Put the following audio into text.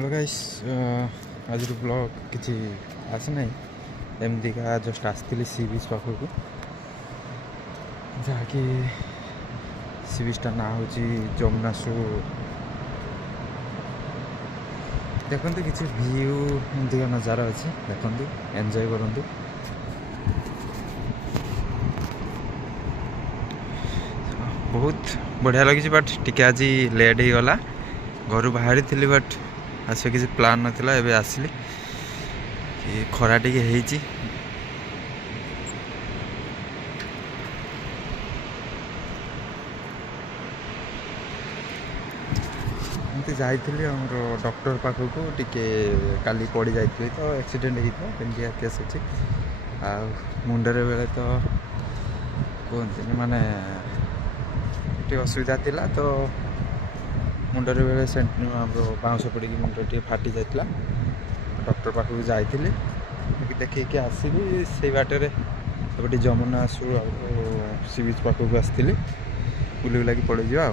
Hello guys आज blog किसी आसना एमती का जस्ट आसती सी बीच पाखक जहाँकि सी बीचटा ना हूँ जमुना सू देखते किसी व्यू एमती का नजारा अच्छे देखते एंजॉय करूँ बहुत बढ़िया लगी बट टिके आज लेट हो गला घर बाहरी थी बट आस किसी प्लान नाला एवं आसली खरा टी एमती जाइली आमर डॉक्टर पाखक टिके काली पड़ी जाइली तो एक्सीडेंट होता केस अच्छी आ मुंडरे बेले तो कहते माने असुविधा थिला तो मुंडरे बेले बाउंस पड़ी मुंड टे फाटी जाता डॉक्टर पाखक जाइली देखिए आसली से बाटर जमुना सी बीच पाखक आसती बुली बुला पड़ जा।